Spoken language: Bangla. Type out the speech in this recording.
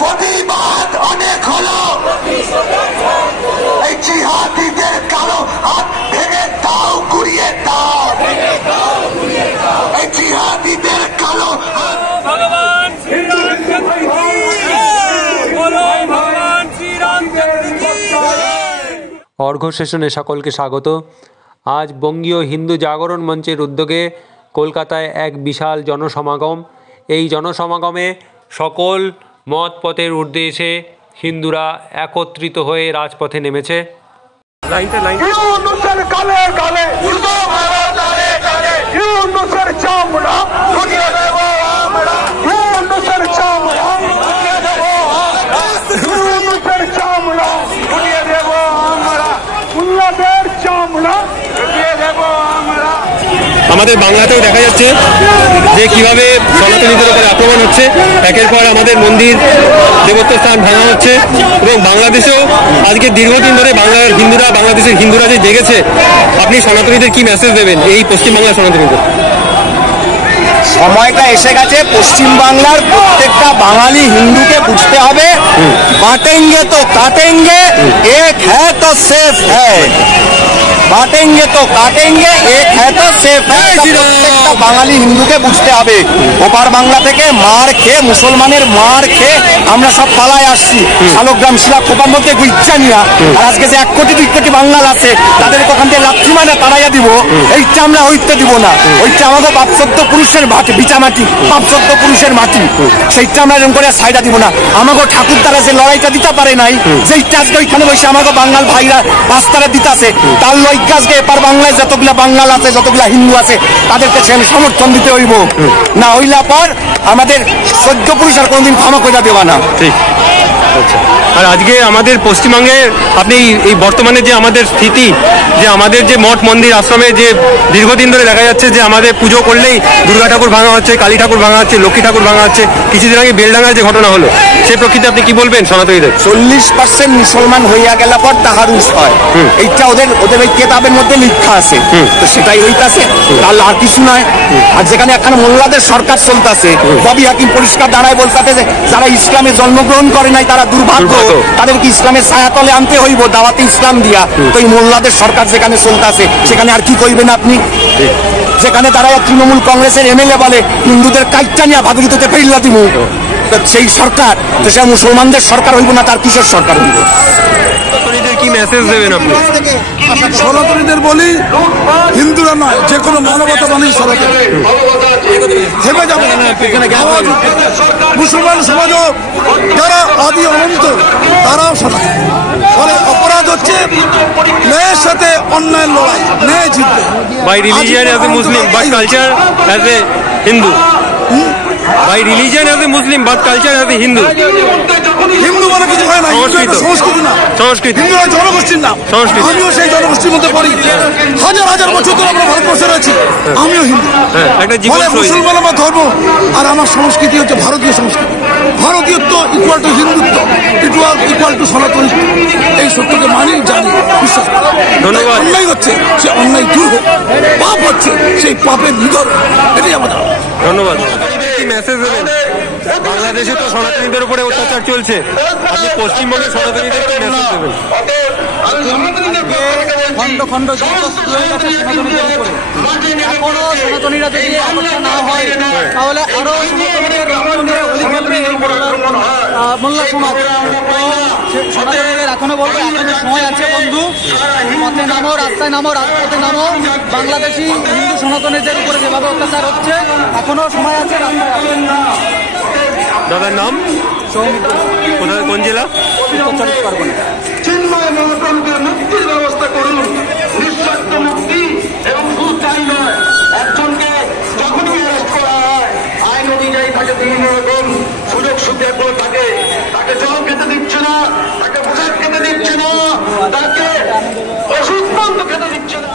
প্রতিবাদ অনেক হলো, এই জিহাদিদের কালো হাত ভেঙে দাও, গুড়িয়ে দাও, এই জিহাদিদের কালো হাত। ভগবান অর্ঘ্য সেশনে সকলকে স্বাগত। আজ বঙ্গীয় হিন্দু জাগরণ মঞ্চের উদ্যোগে কলকাতায় এক বিশাল জনসমাগম। এই জনসমাগমে সকল মত পথের ঊর্ধ্বে এসে হিন্দুরা একত্রিত হয়ে রাজপথে নেমেছে। আমাদের বাংলাতেও দেখা যাচ্ছে যে কিভাবে সনাতনীদের উপরে আক্রমণ হচ্ছে, একের পর আমাদের মন্দির দেবত্ব স্থান ভাঙা হচ্ছে, এবং বাংলাদেশেও আজকে দীর্ঘদিন ধরে বাংলাদেশের হিন্দুরা যে জেগেছে, আপনি সনাতনীদের কি মেসেজ দেবেন এই পশ্চিমবাংলার সনাতনীদের? সময়টা এসে গেছে পশ্চিমবাংলার প্রত্যেকটা বাঙালি হিন্দুকে বুঝতে হবে, বাঁটেঙ্গে তো কাটেঙ্গে, এক হ্যাঁ তো সেফ হ্যাঁ, বাঁটেঙ্গে তো কাটেঙ্গে, এক হ্যাঁ তো সেফ হ্যাঁ। প্রত্যেকটা বাঙালি হিন্দুকে বুঝতে হবে, ওপার বাংলা থেকে মার খেয়ে, মুসলমানের মার খেয়ে আমরা সব পালায় আসছি শালগ্রাম শিলা খোপার মধ্যে ইচ্ছা নিয়া। আর আজকে যে 1 কোটি 2 কোটি বাঙাল আছে তাদের ওখান থেকে লাথি মানে তাড়াইয়া দিব, এইটা আমরা হইতে দিব না। ওইটা আমাকে বাপসত্য পুরুষের বিচামাটি, বাপসত্য পুরুষের মাটি, সেইটা আমরা এরকম করে সাইডা দিব না। আমাকে ঠাকুর তারা যে লড়াইটা দিতে পারে নাই, যেইটা আজকে ওইখানে বসে আমাকে বাঙাল ভাইরা পাঁচতারা দিতেছে, তার লইকা আজকে এপার বাংলায় যতগুলা বাঙাল আছে, যতগুলা হিন্দু আছে, তাদেরকে সে সমর্থন দিতে হইব। না হইলা পর আমাদের 14 পুরুষ আর কোনদিন ক্ষমা করে দেওয়া না। ঠিক। আচ্ছা, আর আজকে আমাদের পশ্চিমবঙ্গে আপনি এই বর্তমানে যে আমাদের স্থিতি, যে আমাদের যে মঠ মন্দির আশ্রমে যে দীর্ঘদিন ধরে দেখা যাচ্ছে যে আমাদের পুজো করলেই দুর্গা ঠাকুর ভাঙা হচ্ছে, কালী ঠাকুর ভাঙা হচ্ছে, লক্ষ্মী ঠাকুর ভাঙা হচ্ছে, কিছুদিন আগে বেলডাঙ্গায় যে ঘটনা হলো, সেই প্রেক্ষিতে আপনি কি বলবেন সনাতনীদের? 40% মুসলমান হইয়া গেল পর তাহারুস হয়, এইটা ওদের ওই কেতাবের মধ্যে লিখা আছে, তো সেটাই হইতাছে, তাহলে আর কিছু নয়। আর যেখানে এখন মোল্লাদের সরকার চলতেছে, ববি হাকিম পরিষ্কার দাঁড়ায় বলতে যে যারা ইসলামে জন্মগ্রহণ করে নাই তারা দুর্ভাগ্য, তাদেরকে ইসলামের ছায়াতলে আনতে হইব দাওয়াতে ইসলাম দিয়া। তো এই মোল্লাদের সরকার যেখানে চলতেছে সেখানে আর কি কইবেন আপনি? যেখানে তারা তৃণমূল কংগ্রেসের এমএলএ বলে হিন্দুদের কাইটটা নিয়ে ভাগীরথীতে ফেরিলা দিব, সেই সরকার তো সে মুসলমানদের সরকার হইব না, তার কিসের সরকার হইব? কি মেসেজ দেবেন আপনি? সনাতনীদের বলি, হিন্দুরা নয়, যে কোনো মানবতাবাদী সনাতন থেমে যাবে। মুসলমান সমাজও যারা আদি অনন্ত তারাও সনাতন। ফলে অপরাধ হচ্ছে ন্যায়ের সাথে অন্যায়ের লড়াই, ন্যায় জিতবে। By religion as a Muslim but culture as a Hindu, by religion as a Muslim but culture as a Hindu. হিন্দু মানে কিছু হয় না, সংস্কৃতি না, সংস্কৃতি। হিন্দুরা জনগোষ্ঠীর নাম, আমিও সেই জনগোষ্ঠীর মধ্যে পড়ি। হাজার হাজার বছর ধরে আমরা ভারতবর্ষে রয়েছি, আমিও হিন্দু। মুসলমান আমার ধর্ম, আর আমার সংস্কৃতি হচ্ছে ভারতীয় সংস্কৃতি। ভারতীয়ত্ব equal to Hindutva, equal to সনাতনিত্ব। এই সত্যকে মানি, জানি, বিশ্বাস করি। ধন্যবাদ। অন্যায় হচ্ছে সে অন্যায় দূর হোক, পাপ হচ্ছে সেই পাপের নিধন, এটাই আমাদের। ধন্যবাদ। কি মেসেজ দেবেন? বাংলাদেশে তো সনাতনীদের উপরে অত্যাচার চলছে, আপনি পশ্চিমবঙ্গের সনাতনীদের কি মেসেজ দেবেন? খন্ড খন্ড সনাতনীদের উপরে এখনো সনাতনীরা যদি একতা না হয় তাহলে আরো মোল্লা সমাজ। সনাতনীদের এখনো বলবো, এখনো সময় আছে বন্ধু, পথে নামো, রাস্তায় নামো, রাজপথে নামো। বাংলাদেশি হিন্দু সনাতনীদের উপরে যেভাবে অত্যাচার হচ্ছে এখনো সময় আছে, রাস্তায় আসেন। দাদার নাম? কোথায়, কোন জেলা? উত্তর 24 পরগনা। চিন্ময় মহাপ্রভুকে মুক্তির ব্যবস্থা করুন, নিঃশর্ত মুক্তি। এবং শুধু তাই নয়, একজনকে যখনই অ্যারেস্ট করা হয় আইন অনুযায়ী তাকে বিভিন্ন রকম সুযোগ সুবিধাগুলো থাকে, তাকে জল খেতে দিচ্ছে না, তাকে পোশাক খেতে দিচ্ছে না, তাকে ওষুধ বন্ধ খেতে দিচ্ছে না।